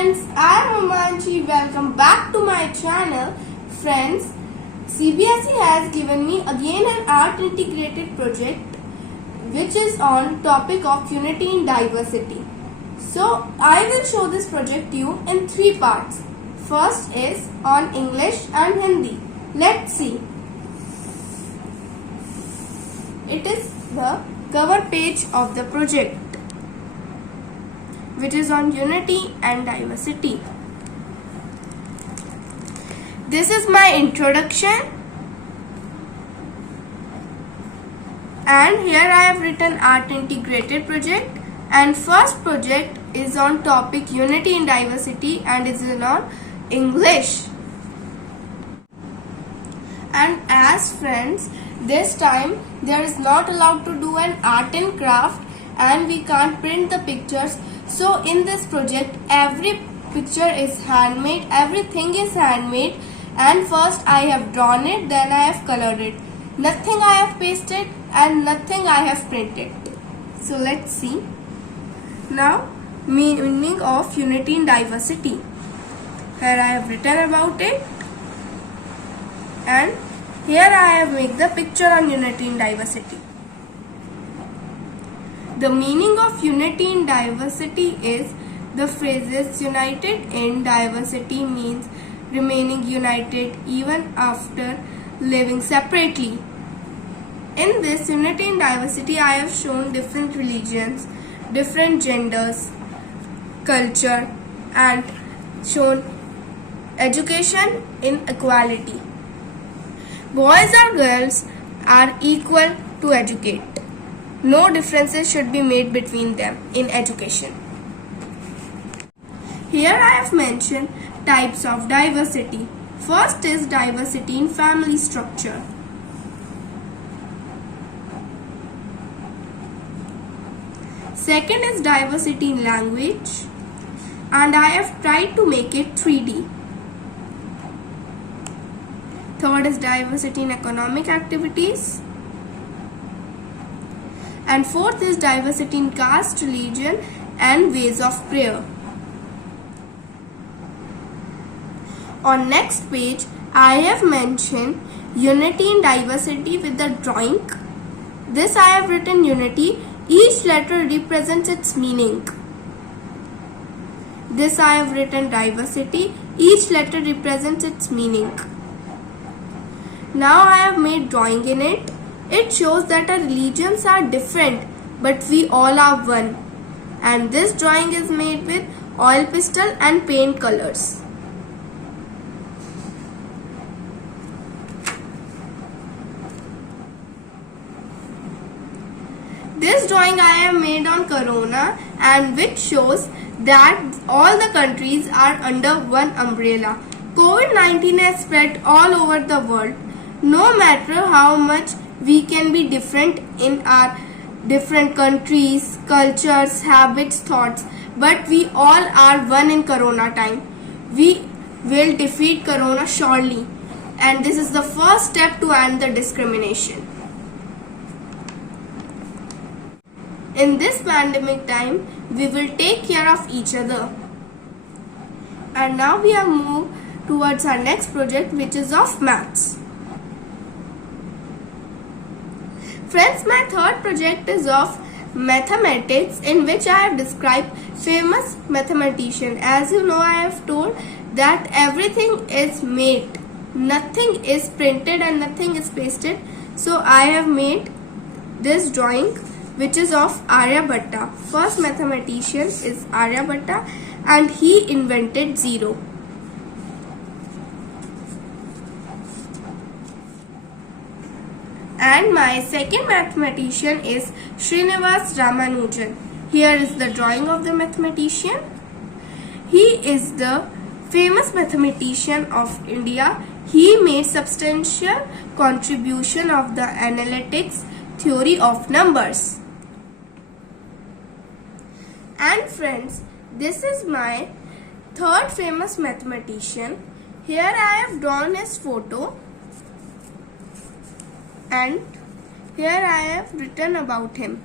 friends, I am Amanchi. Welcome back to my channel. Friends, CBSE has given me again an art integrated project which is on topic of unity in diversity. So I will show this project to you in three parts. First is on English and Hindi. Let's see. It is the cover page of the project, which is on unity and diversity. This is my introduction, and here I have written art integrated project, and first project is on topic unity in diversity and is on English. And as friends, this time there is not allowed to do an art and craft and we can't print the pictures. So in this project, every picture is handmade, everything is handmade, and first I have drawn it, then I have colored it. Nothing I have pasted and nothing I have printed. So let's see. Now, meaning of unity in diversity. Here I have written about it, and here I have made the picture on unity in diversity. The meaning of unity in diversity is the phrases united in diversity means remaining united even after living separately. In this unity in diversity, I have shown different religions, different genders, culture, and shown education in equality. Boys or girls are equal to educate. No differences should be made between them in education. Here I have mentioned types of diversity. First is diversity in family structure. Second is diversity in language, and I have tried to make it 3D. Third is diversity in economic activities. And fourth is diversity in caste, religion, and ways of prayer. On next page, I have mentioned unity in diversity with the drawing. This I have written unity. Each letter represents its meaning. This I have written diversity. Each letter represents its meaning. Now I have made drawing in it. It shows that our religions are different, but we all are one. And this drawing is made with oil pastel and paint colors. This drawing I have made on Corona, and which shows that all the countries are under one umbrella. COVID-19 has spread all over the world. No matter how much we can be different in our different countries, cultures, habits, thoughts, but we all are one in Corona time. We will defeat Corona surely, and this is the first step to end the discrimination. In this pandemic time, we will take care of each other. And now we have moved towards our next project, which is of maths. Friends, my third project is of mathematics, in which I have described famous mathematician. As you know, I have told that everything is made. Nothing is printed and nothing is pasted. So I have made this drawing, which is of Aryabhatta. First mathematician is Aryabhatta, and he invented zero. And my second mathematician is Srinivas Ramanujan. Here is the drawing of the mathematician. He is the famous mathematician of India. He made substantial contribution of the analytics theory of numbers. And friends, this is my third famous mathematician. Here I have drawn his photo, and here I have written about him.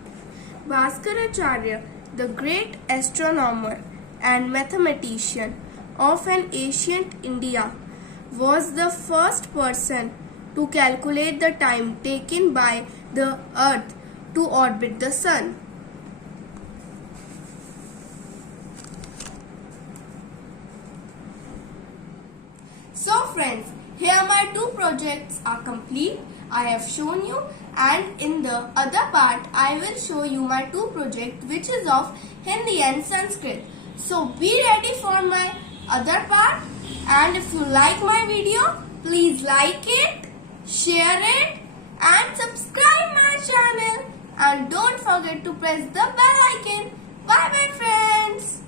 Bhaskaracharya, the great astronomer and mathematician of an ancient India, was the first person to calculate the time taken by the Earth to orbit the Sun. So friends, here my two projects are complete. I have shown you, and in the other part I will show you my two projects which is of Hindi and Sanskrit. So be ready for my other part, and if you like my video, please like it, share it and subscribe my channel, and don't forget to press the bell icon. Bye bye friends.